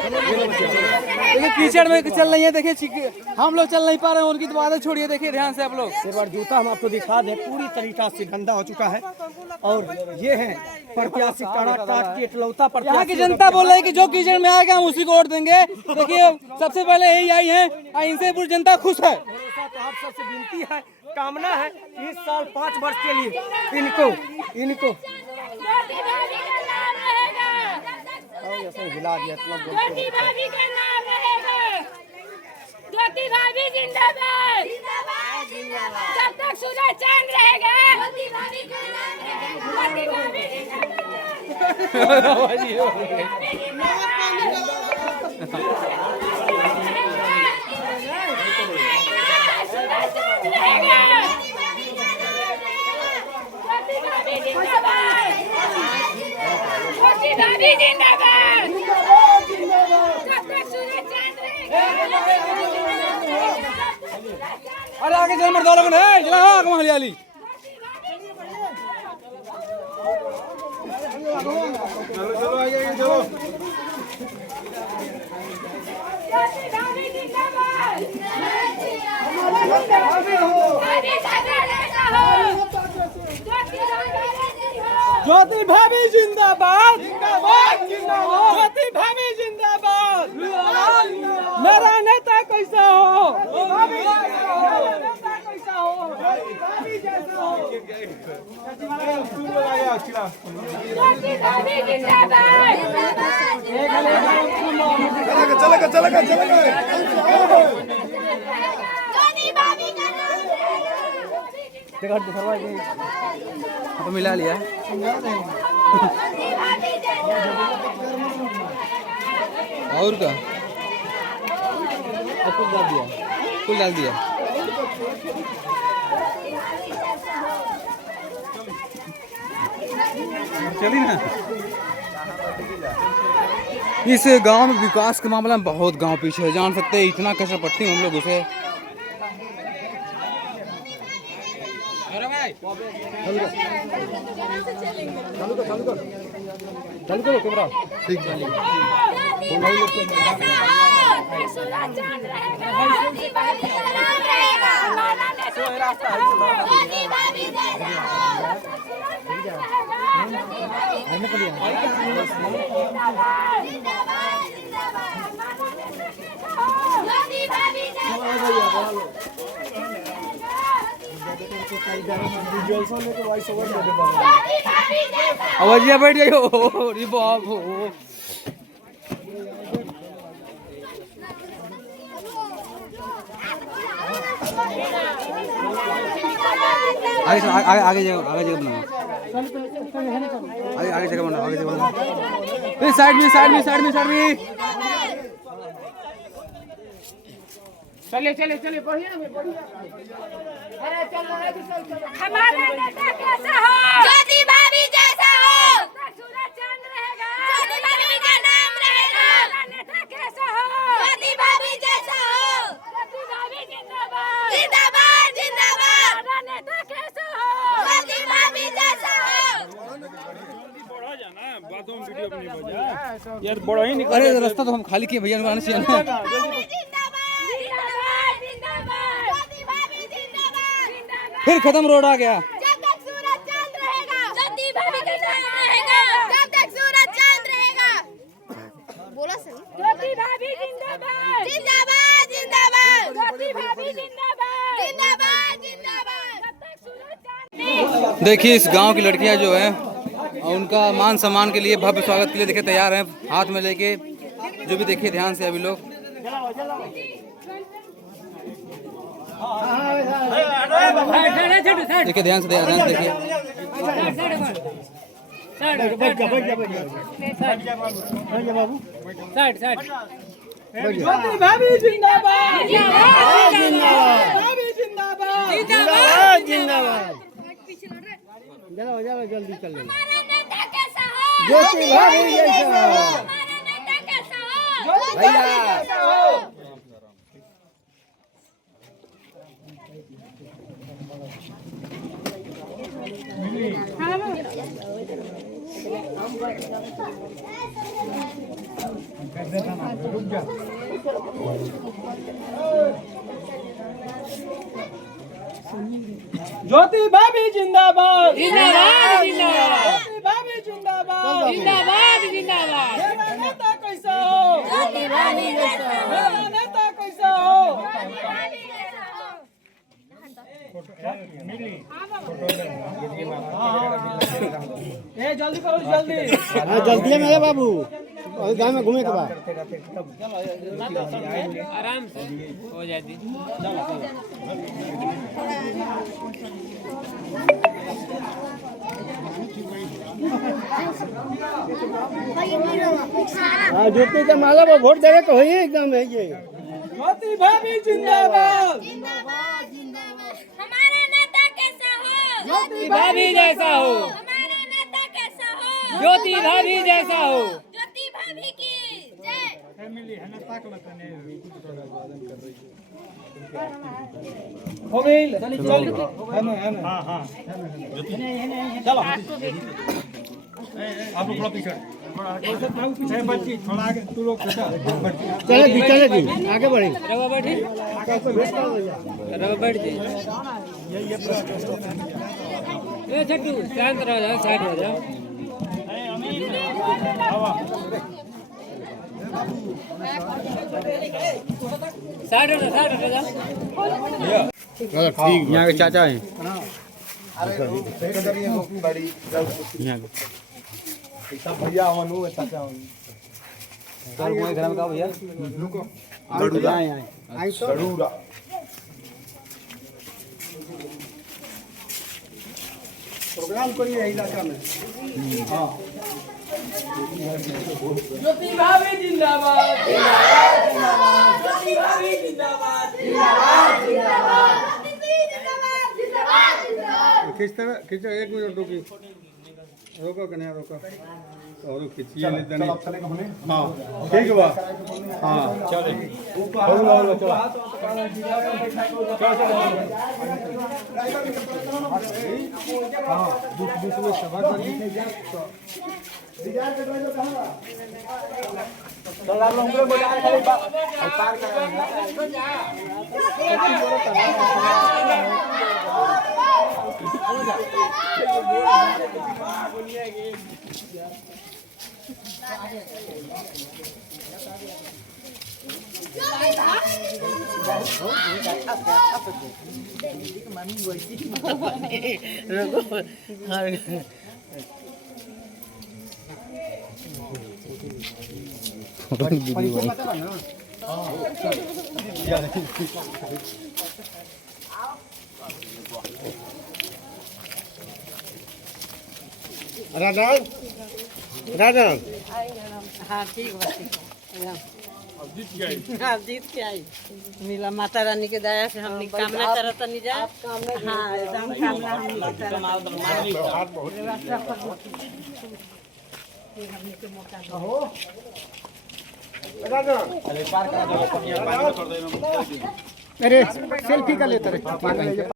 देखिए कीचड़ में चल रही है, देखिए हम लोग चल नहीं पा रहे हैं, उनकी तो बातें छोड़िए, देखिए ध्यान से आप लोग। एक बार जूता हम आपको दिखा दें, पूरी तरीका से गंदा हो चुका है। और ये है प्रत्याशी टाटा की इकलौता प्रत्याशी। यहाँ की जनता बोल रही है कि जो कीचड़ में आएगा हम उसी को वोट देंगे। देखिए सबसे पहले यही आई है, इनसे पूरी जनता खुश है। तो आप सबसे विनती है, कामना है इस साल 5 वर्ष के लिए इनको हिला दिया। ज्योति भाभी का नाम रहेगा। ज्योति भाभी जिंदाबाद। जब तक सूरज चांद रहेगा ज्योति भाभी का नाम रहेगा। ज्योति भाभी जिंदाबाद। जब तक सूरज चांद रहेगा। अरे आगे चल मर्द लोगों ने चला हरियाली। चलो आगे चलो। ज्योति भाभी जिंदाबाद। ज्योति भाभी जिंदाबाद। मेरा नेता कैसा हो, चलेगा। तो मिला लिया और क्या कुल डाल दिया। चलिए ना। इस गांव में विकास के मामले में बहुत गांव पीछे है, जान सकते हैं, इतना कचरा पट्टी हम लोग उसे। चालू करो कैमरा। ठीक है। आवाजिया बैठ जाइयो। बाप हो आगे जगह बनाओ। आगे जगह बनाओ। साइड में चले बढ़िया। हमारा नेता कैसा हो? ज्योति भाभी जैसा हो। सूरज चांद रहेगा। ज्योति भाभी का नाम रहेगा। हमारा नेता कैसा हो? ज्योति भाभी जैसा हो। ज्योति भाभी जिंदाबाद। हमारा नेता कैसा हो? ज्योति भाभी जैसा हो। यार बड़ा ही निकल। अरे रास्ता तो हम खाली किए भैया, फिर खत्म रोड आ गया। जब तक सूरज चांद रहेगा ज्योति भाभी का नाम रहेगा। जब तक सूरज चांद रहेगा बोला सही। ज्योति भाभी जिंदाबाद। ज्योति भाभी जिंदाबाद। जब तक सूरज चांद। देखिए इस गांव की लड़कियां जो है उनका मान सम्मान के लिए, भव्य स्वागत के लिए देखिए तैयार हैं, हाथ में लेके। जो भी देखिए ध्यान से अभी लोग। देखिए ध्यान से देखिए। ज्योति भाभी जिंदाबाद। चलो जल्दी चल। हमारा नेता कैसा हो? ज्योति भाभी जैसा हो। हमारा नेता कैसा हो? भैया ज्योति भाभी जिंदाबाद, जिंदाबाद जिंदाबाद ज्योति भाभी जिंदाबाद, जिंदाबाद जिंदाबाद मेरा नेता कैसा हो, मेरा नेता कैसा हो। ए जल्दी करो जल्दी। जल्दी है मेरे बाबू, और गाँव में घूमे के बाद आराम से हो जाती। ज्योति का माला पर वोट देवे को होइए एकदम है ये। ज्योति भाभी जिंदाबाद, हमारा नेता कैसा हो, ज्योति भाभी जैसा हो, हमारा नेता कैसा हो, ज्योति भाभी जैसा हो। ज्योति भाभी की जय। हो गई चल चलो आप लोग थोड़ा पीछे बच्ची थोड़ा आगे तू लोग चलेगी आगे बढ़ी। रवा बैठी, रवा बैठ जाइए। ए छट्टू शांत रहो, जाओ साइड हो जाओ। साइड हो जाओ। ठीक यहाँ के चाचा है। भैया मनु चाचा घर में कहा भैया प्रोग्राम करिए इलाका में। हाँ ज्योति भाभी जिंदाबाद, ज्योति भाभी जिंदाबाद, खींचो एक मिनट रुकी, रोको कन्या रोको और खींचिए नहीं देने। हाँ ठीक बा। हाँ चले दूसरे सभा राधा राधा हाँ ठीक बा हाँ जीत के आई मिला माता रानी के दया से हमने कामना करत नहीं जा। हाँ एकदम कामना हमने अरे सेल्फी का लेते रहे।